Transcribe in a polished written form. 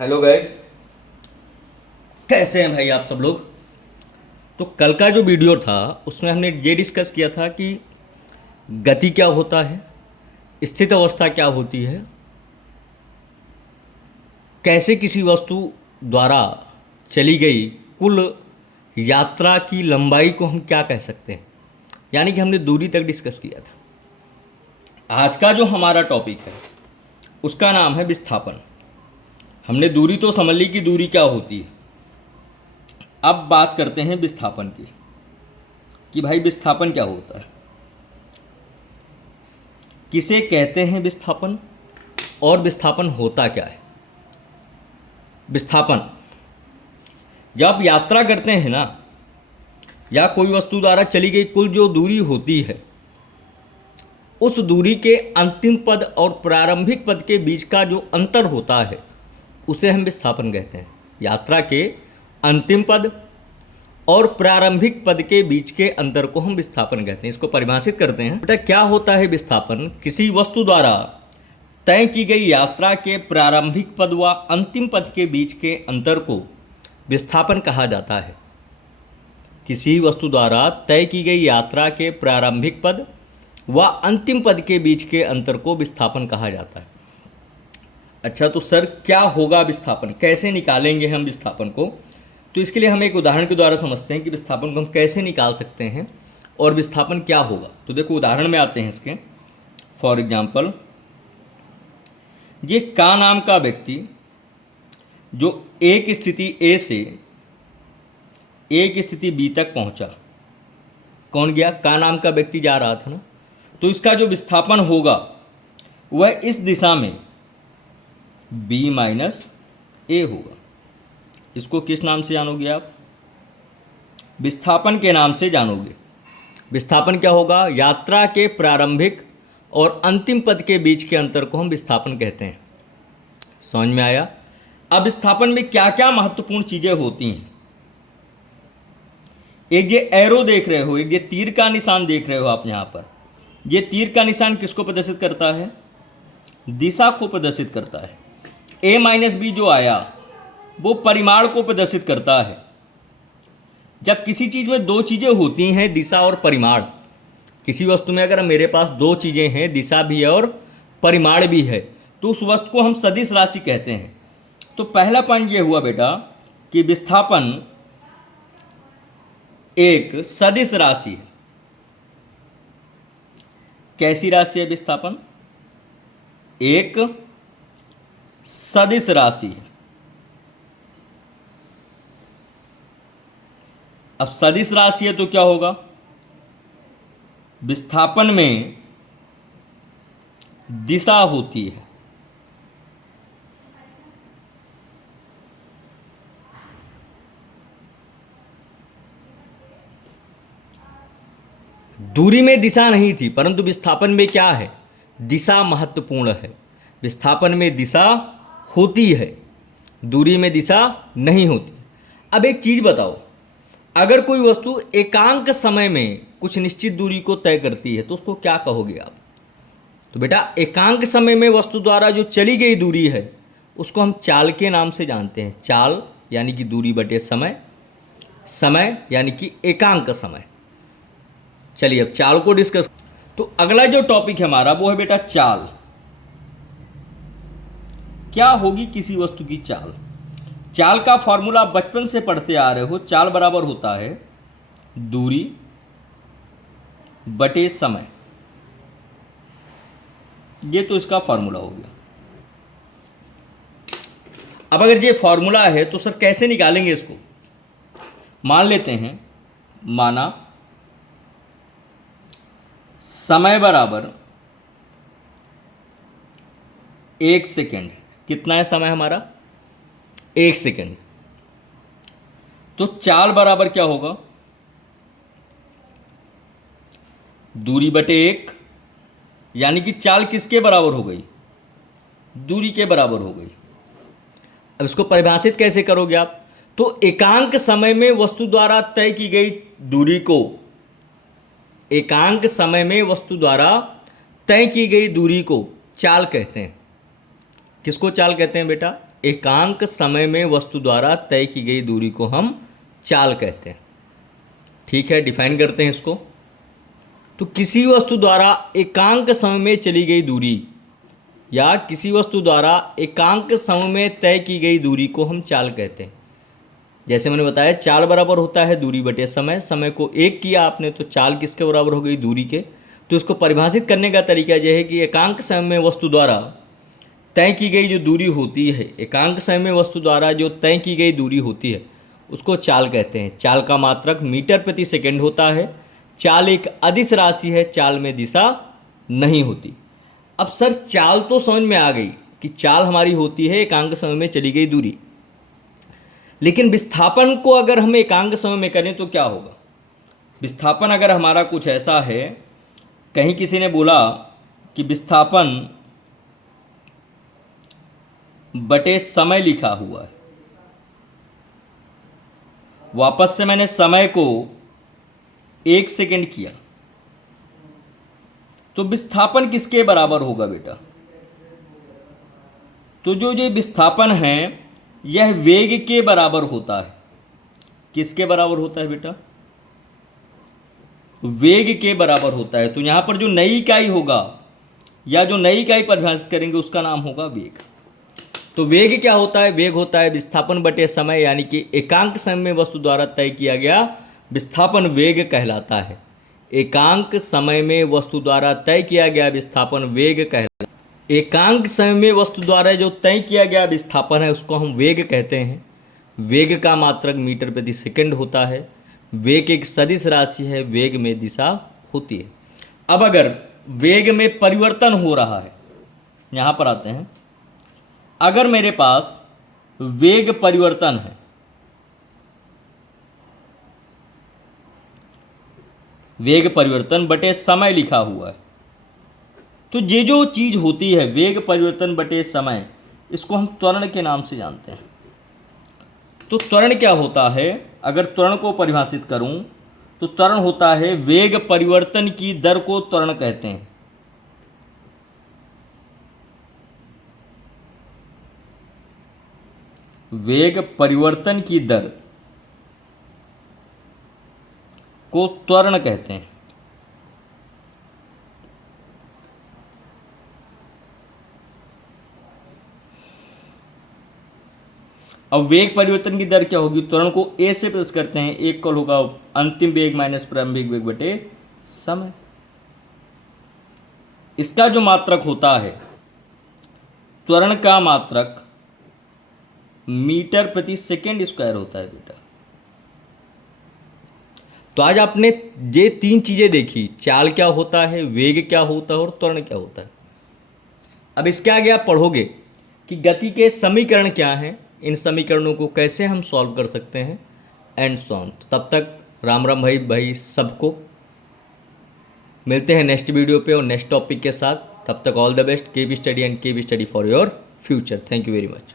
Hello guys, कैसे हैं भाई आप सब लोग। तो कल का जो वीडियो था उसमें हमने ये डिस्कस किया था कि गति क्या होता है, स्थित अवस्था क्या होती है, कैसे किसी वस्तु द्वारा चली गई कुल यात्रा की लंबाई को हम क्या कह सकते हैं, यानी कि हमने दूरी तक डिस्कस किया था। आज का जो हमारा टॉपिक है उसका नाम है विस्थापन। हमने दूरी तो समझ ली कि दूरी क्या होती है। अब बात करते हैं विस्थापन की कि भाई विस्थापन क्या होता है, किसे कहते हैं विस्थापन, और विस्थापन होता क्या है। विस्थापन जब आप यात्रा करते हैं ना, या कोई वस्तु द्वारा चली गई कुल जो दूरी होती है, उस दूरी के अंतिम पद और प्रारंभिक पद के बीच का जो अंतर होता है उसे हम विस्थापन कहते हैं। यात्रा के अंतिम पद और प्रारंभिक पद के बीच के अंतर को हम विस्थापन कहते हैं। इसको परिभाषित करते हैं। बेटा क्या होता है विस्थापन? किसी वस्तु द्वारा तय की गई यात्रा के प्रारंभिक पद व अंतिम पद के बीच के अंतर को विस्थापन कहा जाता है। किसी वस्तु द्वारा तय की गई यात्रा के प्रारंभिक पद व अंतिम पद के बीच के अंतर को विस्थापन कहा जाता है। अच्छा, तो सर क्या होगा विस्थापन, कैसे निकालेंगे हम विस्थापन को? तो इसके लिए हम एक उदाहरण के द्वारा समझते हैं कि विस्थापन को हम कैसे निकाल सकते हैं और विस्थापन क्या होगा। तो देखो उदाहरण में आते हैं इसके। फॉर एग्जाम्पल, ये का नाम का व्यक्ति जो एक स्थिति ए से एक स्थिति बी तक पहुंचा। कौन गया? का नाम का व्यक्ति जा रहा था ना। तो इसका जो विस्थापन होगा वह इस दिशा में b माइनस ए होगा। इसको किस नाम से जानोगे आप? विस्थापन के नाम से जानोगे। विस्थापन क्या होगा? यात्रा के प्रारंभिक और अंतिम पद के बीच के अंतर को हम विस्थापन कहते हैं। समझ में आया? अब विस्थापन में क्या क्या महत्वपूर्ण चीजें होती हैं। एक ये एरो देख रहे हो, एक ये तीर का निशान देख रहे हो आप यहाँ पर। ये तीर का निशान किसको प्रदर्शित करता है? दिशा को प्रदर्शित करता है। a माइनस बी जो आया वो परिमाण को प्रदर्शित करता है। जब किसी चीज़ में दो चीज़ें होती हैं, दिशा और परिमाण, किसी वस्तु में अगर मेरे पास दो चीज़ें हैं, दिशा भी है और परिमाण भी है, तो उस वस्तु को हम सदिश राशि कहते हैं। तो पहला पॉइंट ये हुआ बेटा कि विस्थापन एक सदिश राशि है। कैसी राशि है विस्थापन? एक सदिश राशि है। अब सदिश राशि है तो क्या होगा? विस्थापन में दिशा होती है। दूरी में दिशा नहीं थी, परंतु विस्थापन में क्या है? दिशा महत्वपूर्ण है। विस्थापन में दिशा होती है, दूरी में दिशा नहीं होती। अब एक चीज़ बताओ, अगर कोई वस्तु एकांक समय में कुछ निश्चित दूरी को तय करती है तो उसको क्या कहोगे आप? तो बेटा एकांक समय में वस्तु द्वारा जो चली गई दूरी है उसको हम चाल के नाम से जानते हैं। चाल यानी कि दूरी बटे समय, समय यानी कि एकांक समय। चलिए अब चाल को डिस्कस। तो अगला जो टॉपिक है हमारा वो है बेटा चाल। क्या होगी किसी वस्तु की चाल? चाल का फॉर्मूला बचपन से पढ़ते आ रहे हो। चाल बराबर होता है दूरी बटे समय। ये तो इसका फॉर्मूला हो गया। अब अगर ये फॉर्मूला है तो सर कैसे निकालेंगे इसको? मान लेते हैं, माना समय बराबर 1 सेकेंड। कितना है समय हमारा? 1 सेकेंड। तो चाल बराबर क्या होगा? दूरी बटे 1, यानी कि चाल किसके बराबर हो गई? दूरी के बराबर हो गई। अब इसको परिभाषित कैसे करोगे आप? तो एकांक समय में वस्तु द्वारा तय की गई दूरी को, एकांक समय में वस्तु द्वारा तय की गई दूरी को चाल कहते हैं। किसको चाल कहते हैं बेटा? एकांक समय में वस्तु द्वारा तय की गई दूरी को हम चाल कहते हैं। ठीक है, डिफाइन करते हैं इसको। तो किसी वस्तु द्वारा एकांक समय में चली गई दूरी या किसी वस्तु द्वारा एकांक समय में तय की गई दूरी को हम चाल कहते हैं। जैसे मैंने बताया, चाल बराबर होता है दूरी बटे समय। समय को एक किया आपने तो चाल किसके बराबर हो गई? दूरी के। तो इसको परिभाषित करने का तरीका यह है कि एकांक समय में वस्तु द्वारा तय की गई जो दूरी होती है, एकांक समय में वस्तु द्वारा जो तय की गई दूरी होती है उसको चाल कहते हैं। चाल का मात्रक मीटर प्रति सेकंड होता है। चाल एक अदिश राशि है, चाल में दिशा नहीं होती। अब सर चाल तो समझ में आ गई कि चाल हमारी होती है एकांक समय में चली गई दूरी, लेकिन विस्थापन को अगर हम एकांक समय में करें तो क्या होगा? विस्थापन अगर हमारा कुछ ऐसा है, कहीं किसी ने बोला कि विस्थापन बटे समय लिखा हुआ है, वापस से मैंने समय को 1 सेकेंड किया, तो विस्थापन किसके बराबर होगा बेटा? तो जो ये विस्थापन है यह वेग के बराबर होता है। किसके बराबर होता है बेटा? वेग के बराबर होता है। तो यहां पर जो नई इकाई होगा या जो नई इकाई परिभाषित करेंगे उसका नाम होगा वेग। तो वेग क्या होता है? वेग होता है विस्थापन बटे समय, यानी कि एकांक समय में वस्तु द्वारा तय किया गया विस्थापन वेग कहलाता है। एकांक समय में वस्तु द्वारा तय किया गया विस्थापन वेग कहलाता है। एकांक समय में वस्तु द्वारा जो तय किया गया विस्थापन है उसको हम वेग कहते हैं। वेग का मात्रक मीटर प्रति सेकंड होता है। वेग एक सदिश राशि है, वेग में दिशा होती है। अब अगर वेग में परिवर्तन हो रहा है, यहाँ पर आते हैं, अगर मेरे पास वेग परिवर्तन है, वेग परिवर्तन बटे समय लिखा हुआ है, तो ये जो चीज़ होती है वेग परिवर्तन बटे समय, इसको हम त्वरण के नाम से जानते हैं। तो त्वरण क्या होता है? अगर त्वरण को परिभाषित करूं तो त्वरण होता है वेग परिवर्तन की दर को त्वरण कहते हैं। वेग परिवर्तन की दर को त्वरण कहते हैं। अब वेग परिवर्तन की दर क्या होगी? त्वरण को ए से प्लस करते हैं, एक कॉल होगा अंतिम वेग माइनस प्रारंभिक वेग बटे समय। इसका जो मात्रक होता है, त्वरण का मात्रक मीटर प्रति सेकेंड स्क्वायर होता है बेटा। तो आज आपने ये 3 चीजें देखी, चाल क्या होता है, वेग क्या होता है और त्वरण क्या होता है। अब इसके आगे आप पढ़ोगे कि गति के समीकरण क्या हैं, इन समीकरणों को कैसे हम सॉल्व कर सकते हैं एंड सो ऑन। तब तक राम राम भाई सबको। मिलते हैं नेक्स्ट वीडियो पे और नेक्स्ट टॉपिक के साथ। तब तक all the best, keep study and keep study for your future. Thank you very much.